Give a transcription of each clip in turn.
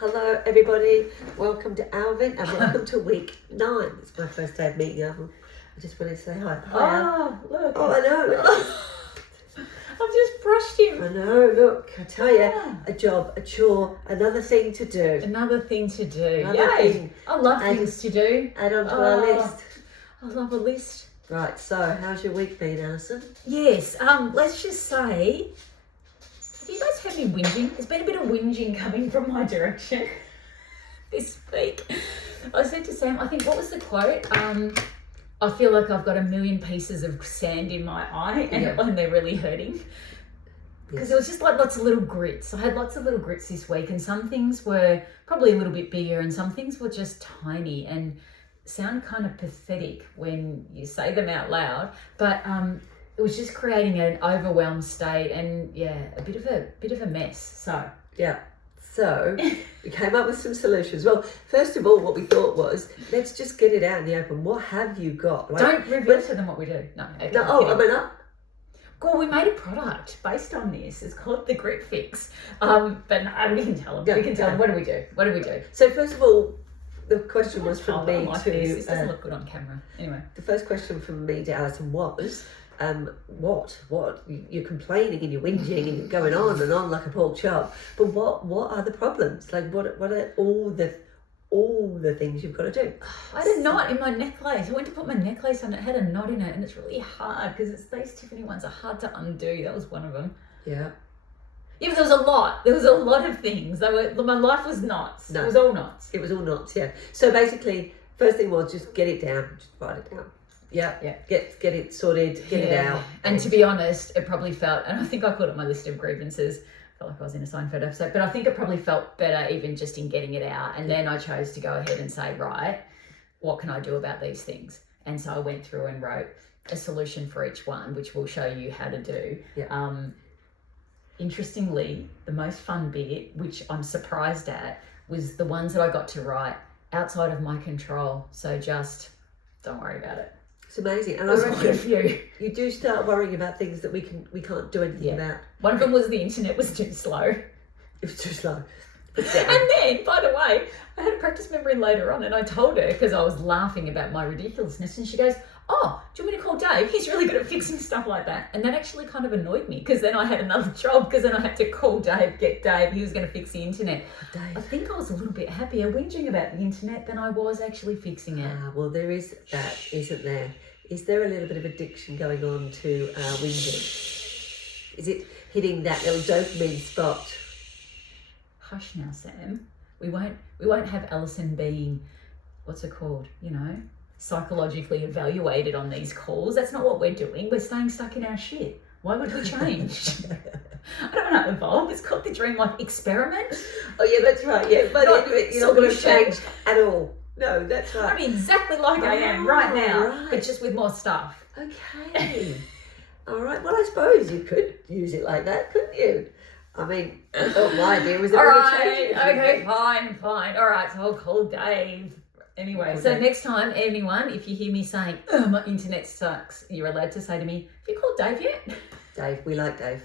Hello everybody, welcome to Alvin and welcome to week 9. It's my first day of meeting Alvin. I just wanted to say hi. Oh, look. Oh, I know. I've just brushed him. I know, look, I tell you, a job, a chore, another thing to do. Another thing to do. Another Yay. thing. I love things to do. Add on to our list. I love a list. Right, so how's your week been, Alison? Yes, let's just say, have you guys heard me whinging? There's been a bit of whinging coming from my direction this week. I said to Sam, I think, what was the quote? I feel like I've got a million pieces of sand in my eye and they're really hurting. Because it was just like lots of little grits. I had lots of little grits this week, and some things were probably a little bit bigger and some things were just tiny and sound kind of pathetic when you say them out loud. But it was just creating an overwhelmed state and a bit of a mess. So we came up with some solutions. Well, first of all, what we thought was, let's just get it out in the open. What have you got? Like, don't reveal to them what we do. No. Okay, Well, we made a product based on this. It's called the Grit Fix. But no, we can tell them. Yeah, we can tell them. What do we do? What do we do? So first of all, the question was from me to... This doesn't look good on camera. Anyway. The first question from me to Alison was, what? You're complaining and you're whinging and you're going on and on like a pork chop. But what are the problems? Like, what are all the things you've got to do? I had a knot in my necklace. I went to put my necklace on. It had a knot in it, and it's really hard because these Tiffany ones are hard to undo. That was one of them. Yeah. Yeah, but there was a lot. There was a lot of things. My life was knots. No. It was all knots. It was all knots. Yeah. So basically, first thing was just get it down. Just write it down. Yeah. Get it sorted. Get it out. And to be honest, it probably felt, and I think I called it my list of grievances. I felt like I was in a Seinfeld episode, but I think it probably felt better even just in getting it out. And then I chose to go ahead and say, right, what can I do about these things? And so I went through and wrote a solution for each one, which we'll show you how to do. Yeah. Interestingly, the most fun bit, which I'm surprised at, was the ones that I got to write outside of my control. So just don't worry about it. It's amazing. And I reckon you do start worrying about things that we can't do anything about. One of them was the internet was too slow. It was too slow. And then, by the way, I had a practice memory later on and I told her, because I was laughing about my ridiculousness, and she goes, oh, do you want me to call Dave? He's really good at fixing stuff like that. And that actually kind of annoyed me, because then I had another job, because then I had to call Dave, get Dave, he was going to fix the internet. Dave. I think I was a little bit happier whinging about the internet than I was actually fixing it. Well, there is that, isn't there? Is there a little bit of addiction going on to whinging? Is it hitting that little dopamine spot? Hush now, Sam. We won't have Alison being, what's it called, psychologically evaluated on these calls. That's not what we're doing. We're staying stuck in our shit. Why would we change? I don't want to evolve. It's called the Dream Life Experiment. Oh yeah, that's right. Yeah, but you're not going to change at all. No, that's right. I'm exactly like I am right now, but just with more stuff. Okay. All right. Well, I suppose you could use it like that, couldn't you? I mean, I thought my idea was that we would change it. Okay, fine. All right, so I'll call Dave. Anyway, so next time, anyone, if you hear me saying, my internet sucks, you're allowed to say to me, have you called Dave yet? Dave, we like Dave.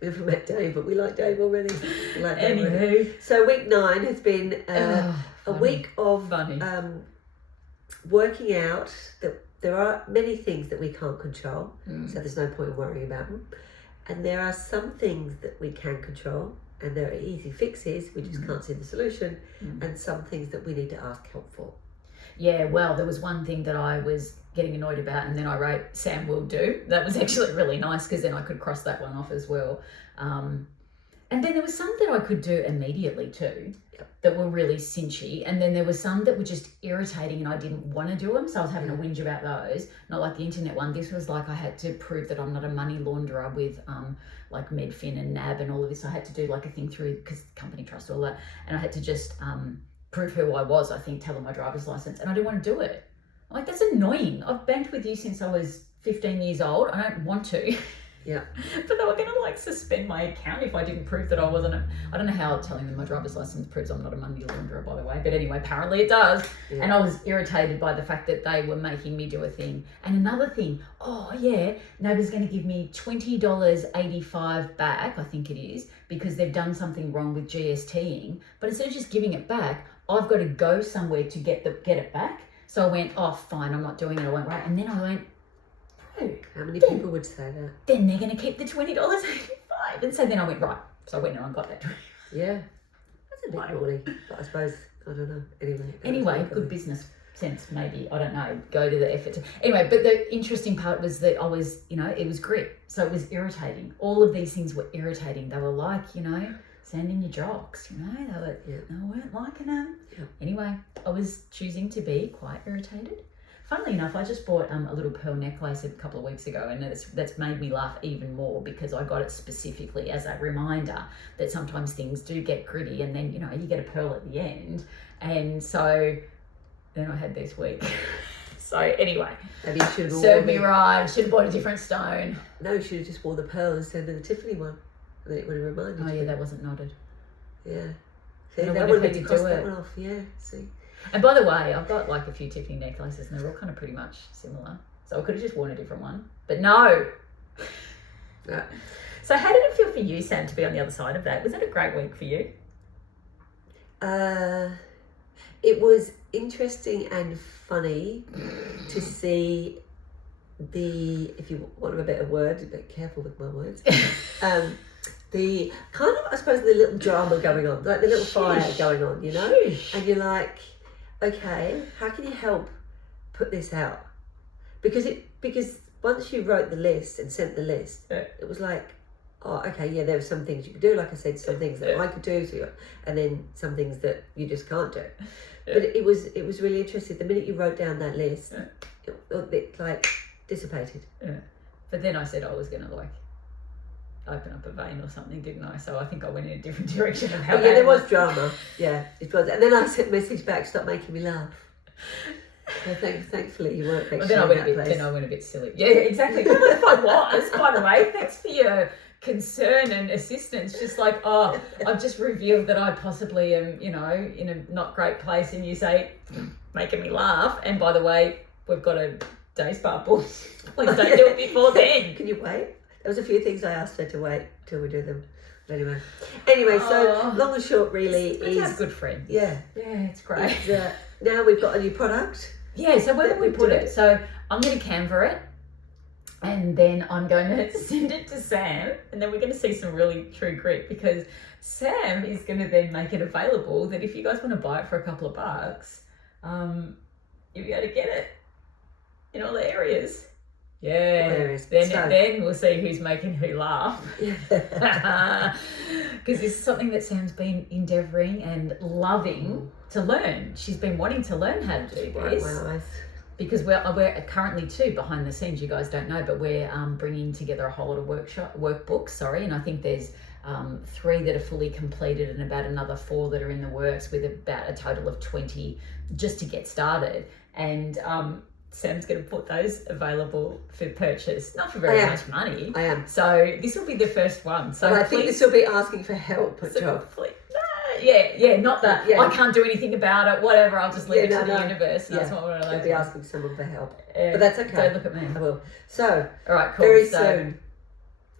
We haven't met Dave, but we like Dave already. Anywho. So week 9 has been a week of working out that there are many things that we can't control, so there's no point in worrying about them. And there are some things that we can control, and there are easy fixes, we just can't see the solution, and some things that we need to ask help for. Yeah, well, there was one thing that I was getting annoyed about, and then I wrote, Sam will do. That was actually really nice, because then I could cross that one off as well. And then there was some that I could do immediately too, that were really cinchy. And then there were some that were just irritating and I didn't want to do them. So I was having a whinge about those. Not like the internet one. This was like I had to prove that I'm not a money launderer with like Medfin and NAB and all of this. I had to do like a thing through, because company trust, all that. And I had to just prove who I was, I think, tell them my driver's license. And I didn't want to do it. I'm like, that's annoying. I've banked with you since I was 15 years old. I don't want to. Yeah. But they were going to like suspend my account if I didn't prove that I wasn't I don't know how telling them my driver's license proves I'm not a money launderer, by the way. But anyway, apparently it does. Yeah. And I was irritated by the fact that they were making me do a thing. And another thing, nobody's going to give me $20.85 back, I think it is, because they've done something wrong with GSTing. But instead of just giving it back, I've got to go somewhere to get it back. So I went, oh, fine, I'm not doing it. I went, right. And then I went, how many people would say that? Then they're going to keep the $20.85. And so then I went, right. So I went and I got that. Yeah. That's a bit naughty. But I suppose, I don't know. Anyway, good business sense, maybe. I don't know. Go to the effort. Anyway, but the interesting part was that I was, it was grit. So it was irritating. All of these things were irritating. They were like, sending your jocks, they weren't liking them. Yeah. Anyway, I was choosing to be quite irritated. Funnily enough, I just bought a little pearl necklace a couple of weeks ago, and that's made me laugh even more because I got it specifically as a reminder that sometimes things do get gritty, and then, you get a pearl at the end. And so then I had this week. So anyway, maybe you should have served me right. I should have bought a different stone. No, you should have just worn the pearl instead of the Tiffany one. And then it would have reminded you. Oh, yeah, that wasn't knotted. Yeah. See, that would have been crossed that one off. Yeah, see. And by the way, I've got like a few Tiffany necklaces and they're all kind of pretty much similar. So I could have just worn a different one. But no. Yeah. So how did it feel for you, Sam, to be on the other side of that? Was that a great week for you? It was interesting and funny to see if you want a better word, be careful with my words, the kind of, I suppose, the little drama going on, like the little fire going on, and you're like, okay, how can you help put this out? Because once you wrote the list and sent the list, it was like, oh, okay, yeah, there were some things you could do, like I said, some things that I could do, and then some things that you just can't do. Yeah. But it was really interesting. The minute you wrote down that list, it like dissipated. Yeah. But then I said I was going to like open up a vein or something, didn't I? So I think I went in a different direction of how. Yeah, there was drama. Yeah, it was. And then I sent a message back, stop making me laugh. So thankfully you weren't. Well, then I went a bit silly. Yeah, exactly. Well, I was, by the way. Thanks for your concern and assistance. Just like, oh, I've just revealed that I possibly am, in a not great place, and you say, making me laugh. And by the way, we've got a day spa book. Please don't do it before then. Can you wait? There was a few things I asked her to wait till we do them. But anyway, so long and short really is... a good friend. Yeah. Yeah, it's great. Now we've got a new product. Yeah, so where do we put it? So I'm going to Canva it, and then I'm going to send it to Sam, and then we're going to see some really true grit, because Sam is going to then make it available that if you guys want to buy it for a couple of bucks, you'll be able to get it in all the areas. Yeah, then we'll see who's making who laugh. Because this is something that Sam's been endeavouring and loving to learn. She's been wanting to learn how to do this. Nice. Because we're currently too behind the scenes. You guys don't know, but we're bringing together a whole lot of workbooks. And I think there's 3 that are fully completed and about another 4 that are in the works, with about a total of 20 just to get started. And Sam's going to put those available for purchase, not for very much money. I am. So this will be the first one. So I think this will be asking for help. Not that I can't do anything about it. Whatever, I'll just leave it to the universe. That's what we're I'll be asking someone for help. But that's okay. Don't look at me. I will. So all right, cool. Very soon.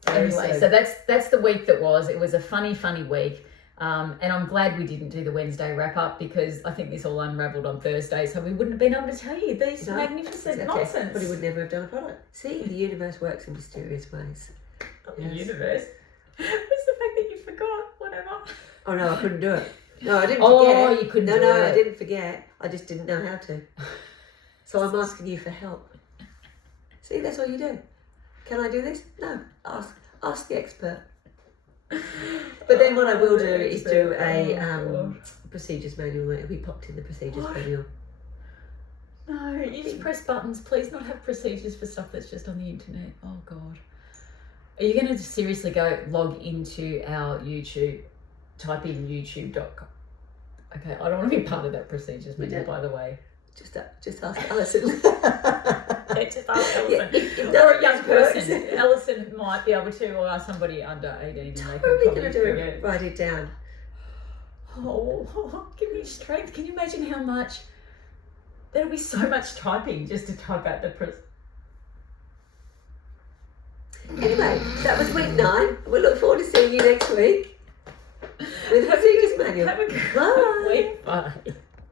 So that's the week that was. It was a funny week. And I'm glad we didn't do the Wednesday wrap-up, because I think this all unravelled on Thursday, so we wouldn't have been able to tell you these magnificent nonsense. But he would never have done a product. See, the universe works in mysterious ways. The universe? What's the fact that you forgot? Whatever. Oh, no, I couldn't do it. No, I didn't forget. Oh, you couldn't do it. No, I didn't forget. I just didn't know how to. So I'm asking you for help. See, that's all you do. Can I do this? No. Ask the expert. But then what I will do is do a procedures manual. It'll be popped in the procedures manual. No, you just press buttons. Please not have procedures for stuff that's just on the internet. Oh God. Are you going to seriously go log into our YouTube, type in youtube.com? Okay, I don't want to be part of that procedures manual, by the way. Just ask Alison. Just ask Alison. Yeah, if or none a of young this person. works. Alison might be able to, or somebody under 18 and they can Totally probably gonna do forget. it. Write it down. Oh, give me strength. Can you imagine how much? There'll be so much typing just to type out the Anyway, that was week 9. We look forward to seeing you next week with the procedures manual. Have a good Bye. week. Bye.